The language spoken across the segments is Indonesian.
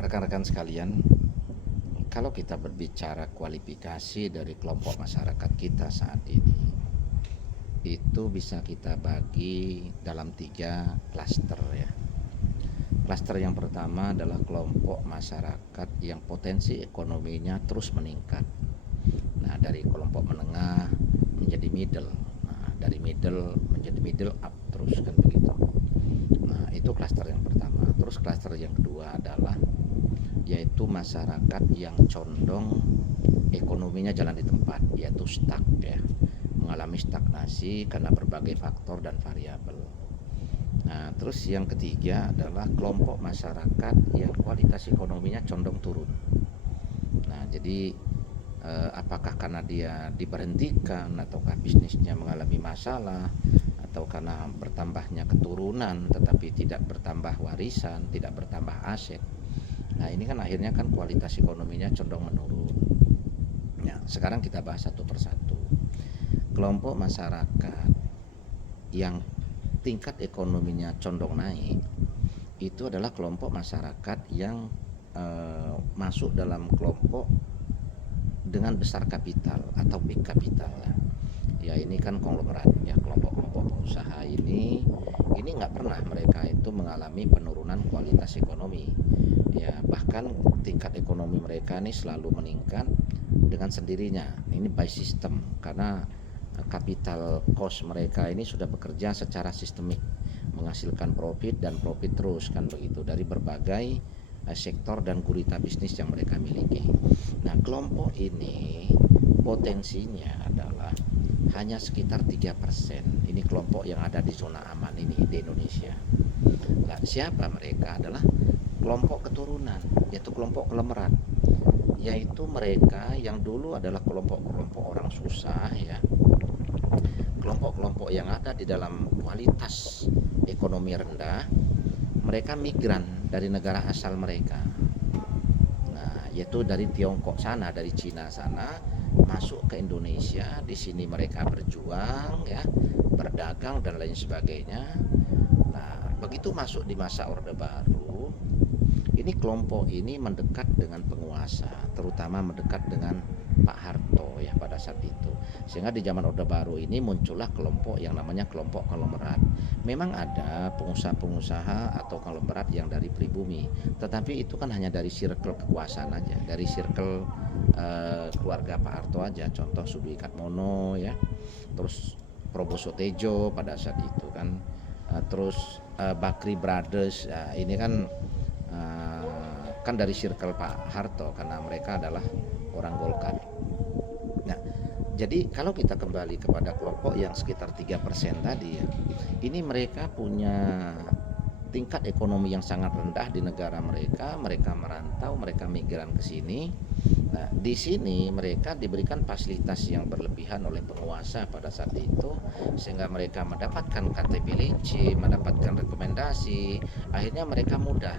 Rekan-rekan sekalian, kalau kita berbicara kualifikasi dari kelompok masyarakat kita saat ini, itu bisa kita bagi dalam 3 klaster ya. Klaster yang pertama adalah kelompok masyarakat yang potensi ekonominya terus meningkat. Nah, dari kelompok menengah menjadi middle. Nah, dari middle menjadi middle up terus kan begitu. Nah, itu klaster yang pertama. Terus klaster yang kedua adalah yaitu masyarakat yang condong ekonominya jalan di tempat, yaitu stuck ya, mengalami stagnasi karena berbagai faktor dan variabel. Nah, terus yang ketiga adalah kelompok masyarakat yang kualitas ekonominya condong turun. Nah, jadi apakah karena dia diberhentikan ataukah bisnisnya mengalami masalah atau karena bertambahnya keturunan tetapi tidak bertambah warisan, tidak bertambah aset. Nah, ini kan akhirnya kan kualitas ekonominya condong menurun. Ya, sekarang kita bahas satu persatu. Kelompok masyarakat yang tingkat ekonominya condong naik itu adalah kelompok masyarakat yang masuk dalam kelompok dengan besar kapital atau big capital ya. Ini kan konglomerat ya, kelompok-kelompok pengusaha ini nggak pernah mereka itu mengalami penurunan kualitas ekonomi ya, bahkan tingkat ekonomi mereka ini selalu meningkat dengan sendirinya. Ini by system karena capital cost mereka ini sudah bekerja secara sistemik, menghasilkan profit dan profit terus kan begitu dari berbagai sektor dan gurita bisnis yang mereka miliki. Nah, kelompok ini potensinya adalah hanya sekitar 3%. Ini kelompok yang ada di zona aman ini di Indonesia. Nah, siapa mereka? Adalah kelompok keturunan, yaitu kelompok konglomerat, yaitu mereka yang dulu adalah kelompok-kelompok orang susah ya, kelompok-kelompok yang ada di dalam kualitas ekonomi rendah. Mereka migran dari negara asal mereka, nah yaitu dari Tiongkok sana, dari Cina sana, masuk ke Indonesia. Di sini mereka berjuang ya, berdagang dan lain sebagainya. Nah, begitu masuk di masa Orde Baru, ini kelompok ini mendekat dengan penguasa, terutama mendekat dengan Pak Harto ya pada saat itu. Sehingga di zaman Orde Baru ini muncullah kelompok yang namanya kelompok konglomerat. Memang ada pengusaha-pengusaha atau konglomerat yang dari pribumi, tetapi itu kan hanya dari circle kekuasaan aja, dari circle keluarga Pak Harto aja. Contoh Sudiatmono ya, terus Prabowo Tejo pada saat itu kan, terus Bakri Brothers ya, ini kan kan dari circle Pak Harto karena mereka adalah orang Golkar. Nah, jadi kalau kita kembali kepada kelompok yang sekitar 3% tadi ya, ini mereka punya tingkat ekonomi yang sangat rendah di negara mereka. Mereka merantau, mereka migran ke sini. Nah, di sini mereka diberikan fasilitas yang berlebihan oleh penguasa pada saat itu, sehingga mereka mendapatkan KTP LC, mendapatkan rekomendasi. Akhirnya mereka mudah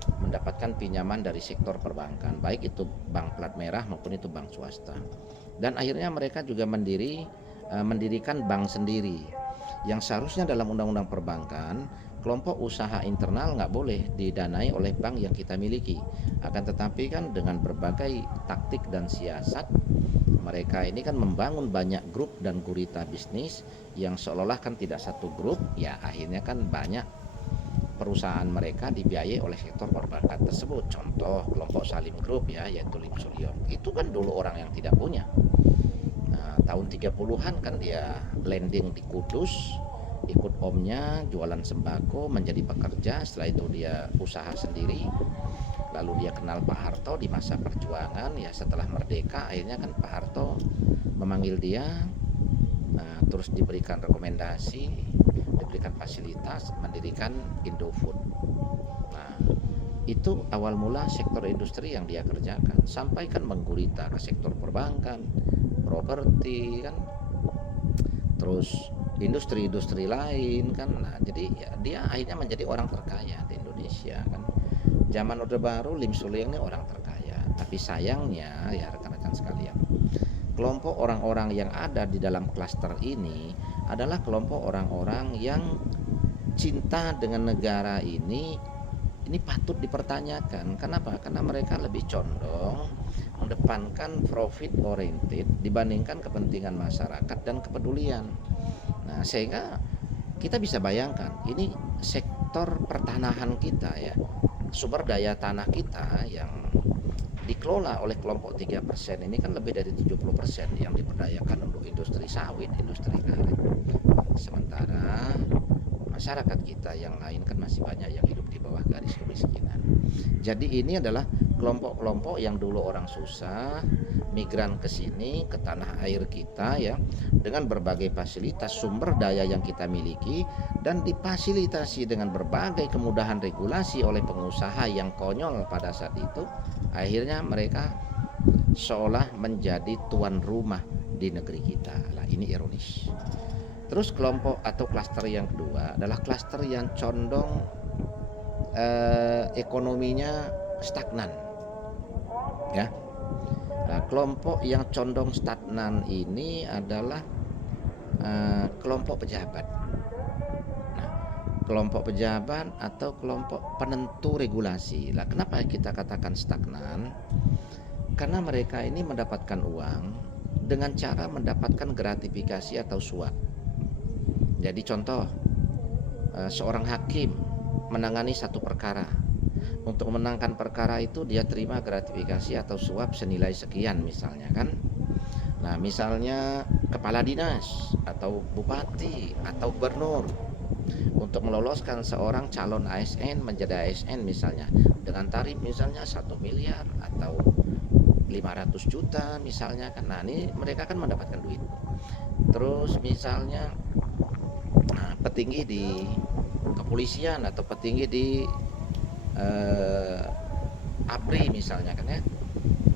mendapatkan pinjaman dari sektor perbankan, baik itu bank plat merah maupun itu bank swasta. Dan akhirnya mereka juga mendirikan bank sendiri, yang seharusnya dalam undang-undang perbankan kelompok usaha internal nggak boleh didanai oleh bank yang kita miliki. Akan tetapi kan dengan berbagai taktik dan siasat, mereka ini kan membangun banyak grup dan gurita bisnis yang seolah-olah kan tidak satu grup ya. Akhirnya kan banyak perusahaan mereka dibiayai oleh sektor perbankan tersebut. Contoh kelompok Salim Group ya, yaitu Lim Sulion. Itu kan dulu orang yang tidak punya. Nah, tahun 30-an kan dia landing di Kudus, ikut omnya jualan sembako, menjadi pekerja. Setelah itu dia usaha sendiri. Lalu dia kenal Pak Harto di masa perjuangan ya, setelah merdeka akhirnya kan Pak Harto memanggil dia. Nah, terus diberikan rekomendasi, diberikan fasilitas, mendirikan Indofood. Nah, itu awal mula sektor industri yang dia kerjakan, sampai kan menggurita ke sektor perbankan, properti kan, terus industri-industri lain kan. Nah, jadi ya, dia akhirnya menjadi orang terkaya di Indonesia kan. Zaman Orde Baru Lim Suliang ini orang terkaya, tapi sayangnya ya rekan-rekan sekalian, kelompok orang-orang yang ada di dalam klaster ini adalah kelompok orang-orang yang cinta dengan negara ini Ini patut dipertanyakan. Kenapa? Karena mereka lebih condong mendepankan profit oriented dibandingkan kepentingan masyarakat dan kepedulian. Nah, sehingga kita bisa bayangkan ini sektor pertanahan kita ya, sumber daya tanah kita yang dikelola oleh kelompok 3% ini kan lebih dari 70% yang diberdayakan untuk industri sawit, industri karet. Sementara masyarakat kita yang lain kan masih banyak yang hidup di bawah garis kemiskinan. Jadi ini adalah kelompok-kelompok yang dulu orang susah, migran ke sini, ke tanah air kita ya, dengan berbagai fasilitas sumber daya yang kita miliki dan difasilitasi dengan berbagai kemudahan regulasi oleh pengusaha yang konyol pada saat itu. Akhirnya mereka seolah menjadi tuan rumah di negeri kita. Nah, ini ironis. Terus kelompok atau klaster yang kedua adalah klaster yang condong ekonominya stagnan, ya. Nah, kelompok yang condong stagnan ini adalah kelompok pejabat. Nah, kelompok pejabat atau kelompok penentu regulasi. Nah, kenapa kita katakan stagnan? Karena mereka ini mendapatkan uang dengan cara mendapatkan gratifikasi atau suap. Jadi contoh, seorang hakim menangani satu perkara. Untuk memenangkan perkara itu dia terima gratifikasi atau suap senilai sekian misalnya kan. Nah, misalnya kepala dinas atau bupati atau gubernur untuk meloloskan seorang calon ASN menjadi ASN misalnya dengan tarif misalnya 1 miliar atau 500 juta misalnya kan. Nah, ini mereka kan mendapatkan duit. Terus misalnya petinggi di kepolisian atau petinggi di ABRI misalnya kan ya.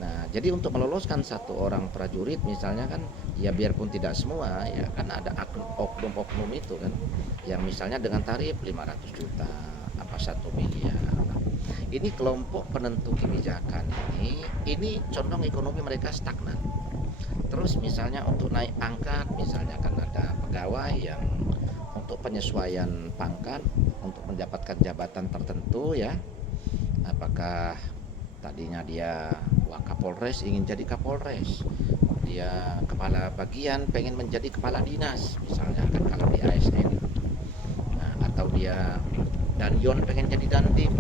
Nah, jadi untuk meloloskan satu orang prajurit misalnya kan, ya biarpun tidak semua ya kan ada oknum-oknum itu kan yang misalnya dengan tarif 500 juta apa 1 miliar. Nah, ini kelompok penentu kebijakan ini condong ekonomi mereka stagnan. Terus misalnya untuk naik pangkat misalnya kan ada pegawai yang untuk penyesuaian pangkat untuk mendapatkan jabatan tertentu ya, apakah tadinya dia Wakapolres ingin jadi Kapolres, dia kepala bagian pengen menjadi kepala dinas misalnya kan kalau di ASN. Nah, atau dia Danyon pengen jadi Dandim.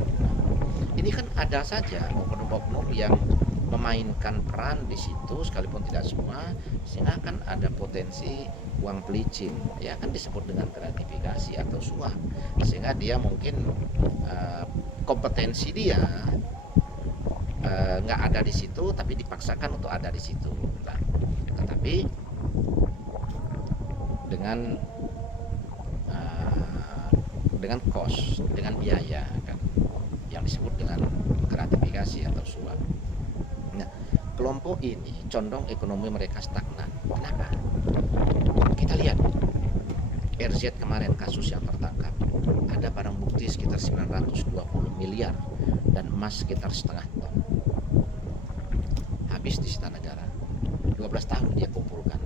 Ini kan ada saja oknum-oknum yang memainkan peran di situ sekalipun tidak semua, sehingga kan ada potensi uang pelicin ya kan disebut dengan gratifikasi atau suap, sehingga dia mungkin kompetensi dia nggak ada di situ tapi dipaksakan untuk ada di situ. Nah, tetapi dengan cost, dengan biaya kan yang disebut dengan gratifikasi atau suap. Nah, kelompok ini condong ekonomi mereka stagnan. Kenapa? Kita lihat RZ kemarin kasus yang tertangkap, ada barang bukti sekitar 920 miliar dan emas sekitar setengah ton. Habis disita negara. 12 tahun dia kumpulkan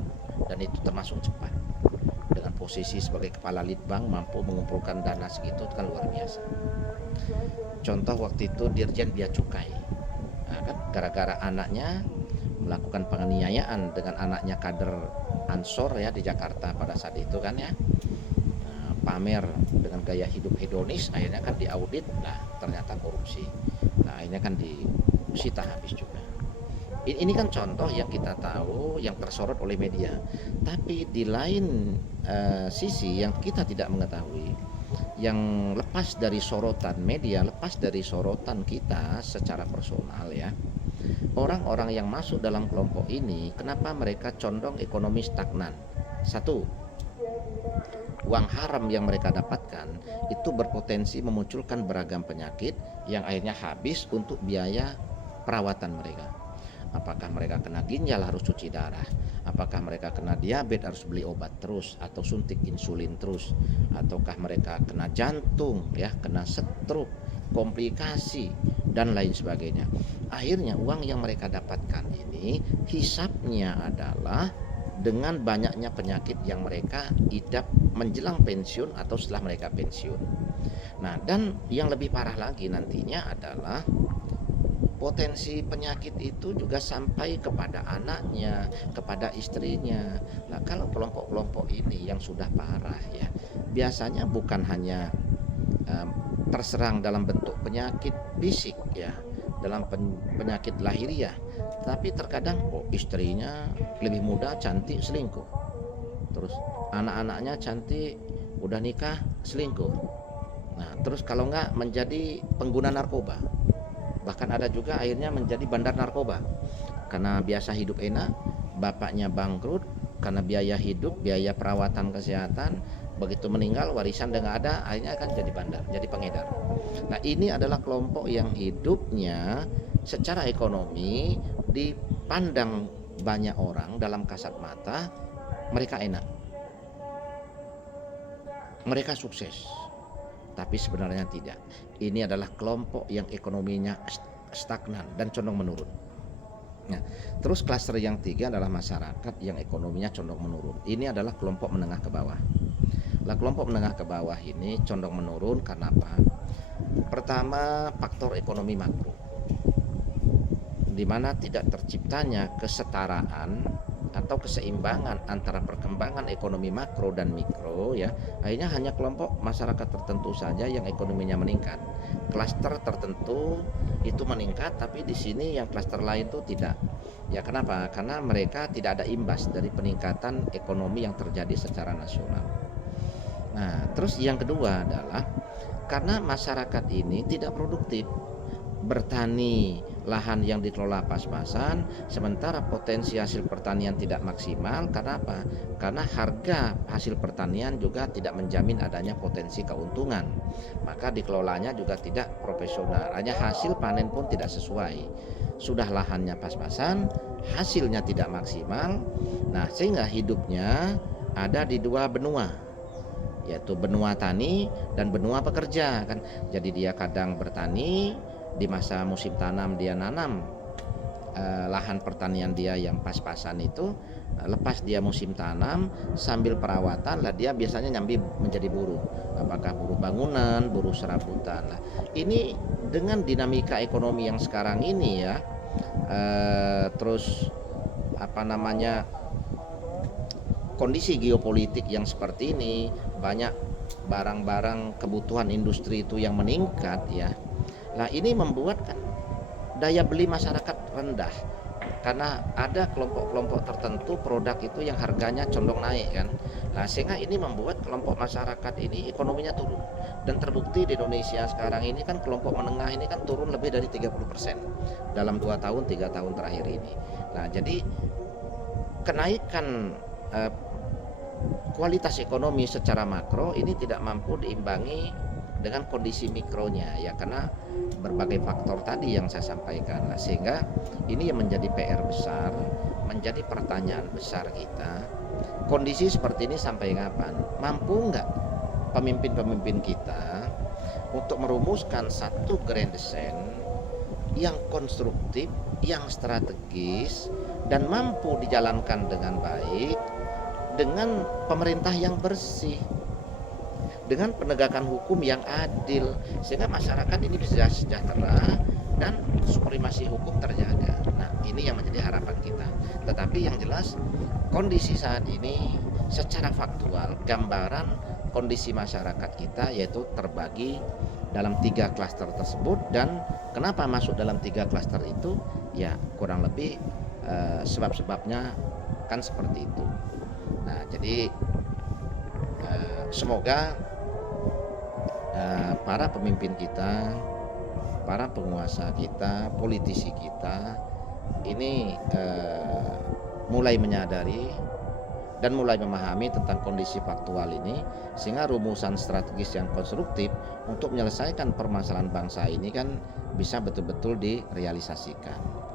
dan itu termasuk cepat. Dengan posisi sebagai kepala litbang mampu mengumpulkan dana segitu kan luar biasa. Contoh waktu itu Dirjen Bea Cukai, nah, kan gara-gara anaknya melakukan penganiayaan dengan anaknya kader Ansor ya di Jakarta pada saat itu kan ya, pamer dengan gaya hidup hedonis, akhirnya kan diaudit, nah ternyata korupsi, nah akhirnya kan disita habis juga. Ini kan contoh yang kita tahu yang tersorot oleh media, tapi di lain sisi yang kita tidak mengetahui, yang lepas dari sorotan media, lepas dari sorotan kita secara personal ya, orang-orang yang masuk dalam kelompok ini kenapa mereka condong ekonomi stagnan? Satu, uang haram yang mereka dapatkan itu berpotensi memunculkan beragam penyakit yang akhirnya habis untuk biaya perawatan mereka. Apakah mereka kena ginjal harus cuci darah, apakah mereka kena diabetes harus beli obat terus atau suntik insulin terus, ataukah mereka kena jantung ya, kena stroke, komplikasi dan lain sebagainya. Akhirnya uang yang mereka dapatkan ini hisapnya adalah dengan banyaknya penyakit yang mereka idap menjelang pensiun atau setelah mereka pensiun. Nah, dan yang lebih parah lagi nantinya adalah potensi penyakit itu juga sampai kepada anaknya, kepada istrinya. Nah, kalau kelompok-kelompok ini yang sudah parah ya, biasanya bukan hanya em, terserang dalam bentuk penyakit fisik ya, dalam penyakit lahiriah, tapi terkadang istrinya lebih muda, cantik, selingkuh. Terus anak-anaknya cantik, udah nikah, selingkuh. Nah, terus kalau enggak menjadi pengguna narkoba. Bahkan ada juga akhirnya menjadi bandar narkoba. Karena biasa hidup enak, bapaknya bangkrut karena biaya hidup, biaya perawatan kesehatan, begitu meninggal warisan udah nggak ada, akhirnya akan jadi bandar, jadi pengedar. Nah, ini adalah kelompok yang hidupnya secara ekonomi dipandang banyak orang dalam kasat mata mereka enak, mereka sukses, tapi sebenarnya tidak. Ini adalah kelompok yang ekonominya stagnan dan condong menurun. Nah, terus klaster yang tiga adalah masyarakat yang ekonominya condong menurun. Ini adalah kelompok menengah ke bawah. Nah, kelompok menengah ke bawah ini condong menurun karena apa? Pertama, faktor ekonomi makro, di mana tidak terciptanya kesetaraan atau keseimbangan antara perkembangan ekonomi makro dan mikro ya, akhirnya hanya kelompok masyarakat tertentu saja yang ekonominya meningkat. Klaster tertentu itu meningkat, tapi di sini yang klaster lain itu tidak. Ya, kenapa? Karena mereka tidak ada imbas dari peningkatan ekonomi yang terjadi secara nasional. Nah, terus yang kedua adalah karena masyarakat ini tidak produktif, bertani, lahan yang dikelola pas-pasan, sementara potensi hasil pertanian tidak maksimal. Karena apa? Karena harga hasil pertanian juga tidak menjamin adanya potensi keuntungan, maka dikelolanya juga tidak profesional, hanya hasil panen pun tidak sesuai. Sudah lahannya pas-pasan, hasilnya tidak maksimal. Nah, sehingga hidupnya ada di dua benua, yaitu benua tani dan benua pekerja kan. Jadi dia kadang bertani, di masa musim tanam dia nanam lahan pertanian dia yang pas-pasan itu, lepas dia musim tanam sambil perawatan lah dia biasanya nyambi menjadi buruh, apakah buruh bangunan, buruh serabutan. Nah, ini dengan dinamika ekonomi yang sekarang ini ya, terus apa namanya, kondisi geopolitik yang seperti ini, banyak barang-barang kebutuhan industri itu yang meningkat ya. Nah, ini membuat kan daya beli masyarakat rendah karena ada kelompok-kelompok tertentu produk itu yang harganya condong naik kan. Nah, sehingga ini membuat kelompok masyarakat ini ekonominya turun. Dan terbukti di Indonesia sekarang ini kan kelompok menengah ini kan turun lebih dari 30% dalam 2 tahun 3 tahun terakhir ini. Nah, jadi kenaikan kualitas ekonomi secara makro ini tidak mampu diimbangi dengan kondisi mikronya ya, karena berbagai faktor tadi yang saya sampaikan. Nah, sehingga ini yang menjadi PR besar, menjadi pertanyaan besar kita. Kondisi seperti ini sampai kapan? Mampu nggak pemimpin-pemimpin kita untuk merumuskan satu grand design yang konstruktif, yang strategis, dan mampu dijalankan dengan baik, dengan pemerintah yang bersih, dengan penegakan hukum yang adil, sehingga masyarakat ini bisa sejahtera dan supremasi hukum terjaga. Nah, ini yang menjadi harapan kita. Tetapi yang jelas kondisi saat ini secara faktual, gambaran kondisi masyarakat kita yaitu terbagi dalam 3 klaster tersebut. Dan kenapa masuk dalam 3 klaster itu? Ya, kurang lebih sebab-sebabnya kan seperti itu. Nah, jadi semoga para pemimpin kita, para penguasa kita, politisi kita ini mulai menyadari dan mulai memahami tentang kondisi faktual ini, sehingga rumusan strategis yang konstruktif untuk menyelesaikan permasalahan bangsa ini kan bisa betul-betul direalisasikan.